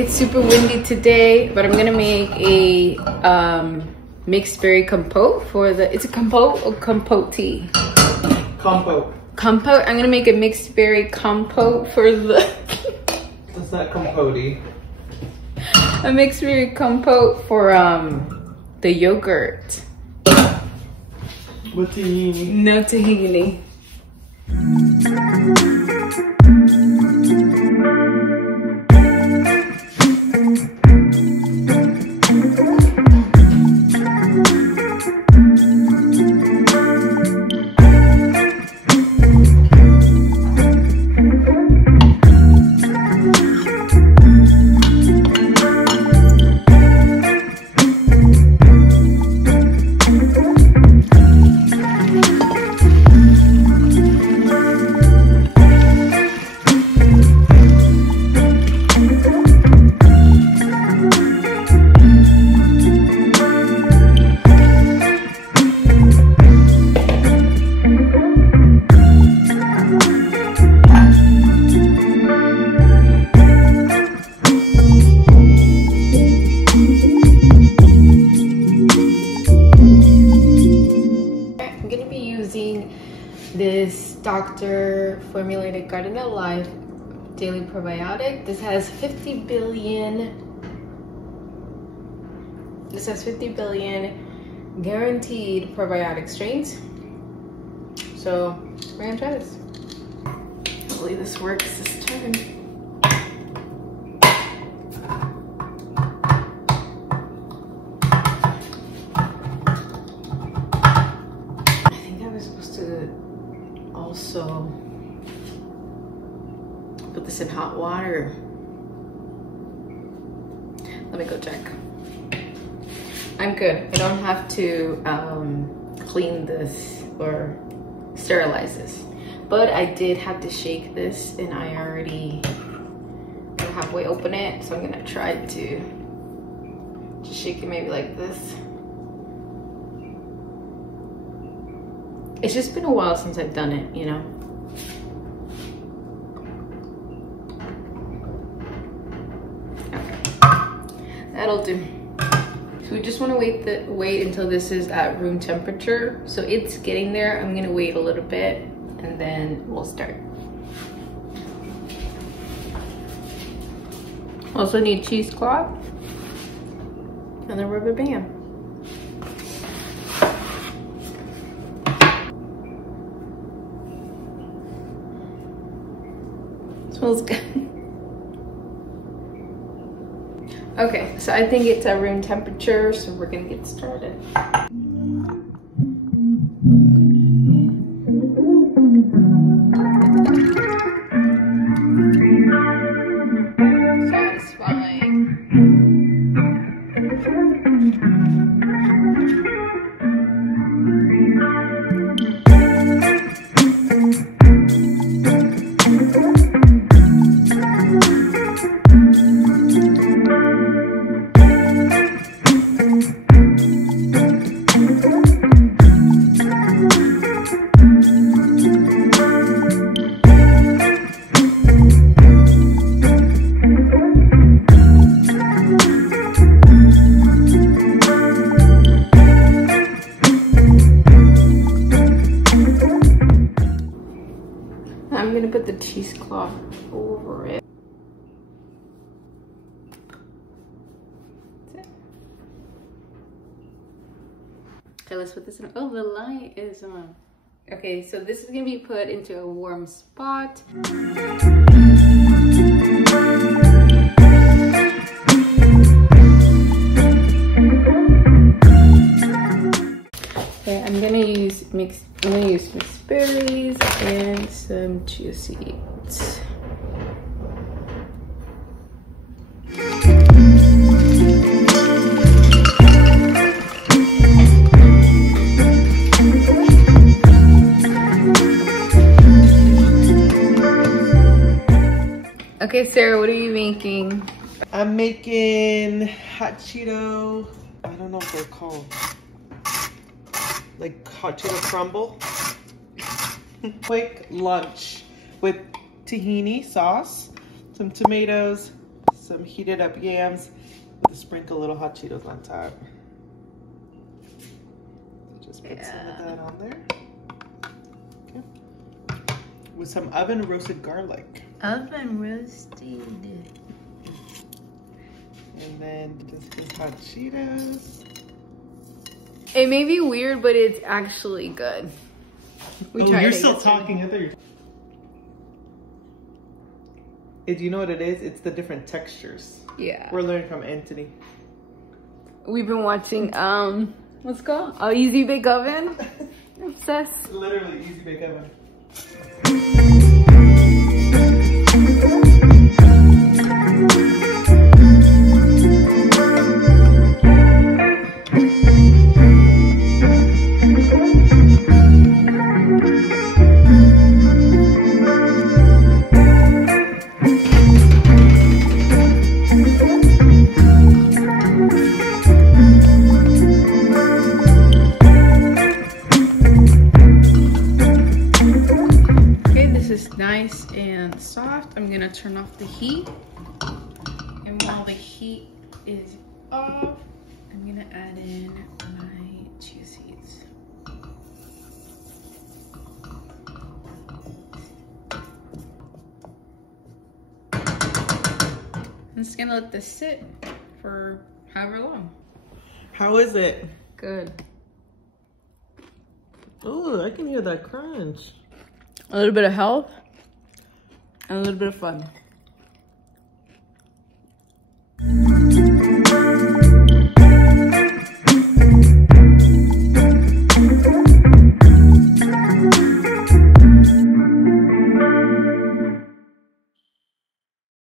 It's super windy today, but I'm gonna make a mixed berry compote for the, it's a compote or compote tea? Compote. Compote. I'm gonna make a mixed berry compote for the That's not compote. A mixed berry compote for the yogurt. With tahini. No tahini. This doctor formulated Garden of Life daily probiotic. This has 50 billion guaranteed probiotic strains. So we're gonna try this. Hopefully this works this time. Also put this in hot water. Let me go check. I'm good. I don't have to clean this or sterilize this, but I did have to shake this, and I already halfway open it, so I'm gonna try to just shake it maybe like this. It's just been a while since I've done it, you know? Okay, that'll do. So we just want to wait until this is at room temperature. So it's getting there. I'm gonna wait a little bit and then we'll start. Also need cheesecloth and a rubber band. Smells good. Okay, so I think it's at room temperature, so we're gonna get started. Satisfying. I'm gonna put the cheesecloth over it. That's it. Okay, let's put this in. Oh, the light is on. Okay, so this is gonna be put into a warm spot. Okay, I'm gonna use mixed berries and some chia seeds. Okay, Sarah, what are you making? I'm making hot Cheeto, I don't know what they're called. Like hot Cheeto crumble. Quick lunch with tahini sauce, some tomatoes, some heated up yams with a sprinkle little hot Cheetos on top. Just put some of that on there. Okay. With some oven roasted garlic. Oven roasted. And then just some hot Cheetos. It may be weird, but it's actually good. You're still talking. I thought you're... Do you know what it is? It's the different textures. Yeah. We're learning from Anthony. We've been watching, what's it called? Oh, Easy Bake Oven. Obsessed. Literally Easy Bake Oven. Nice and soft. I'm gonna turn off the heat, and while the heat is off, I'm gonna add in my chia seeds. I'm just gonna let this sit for however long. How is it? Good. Oh, I can hear that crunch. A little bit of health and a little bit of fun.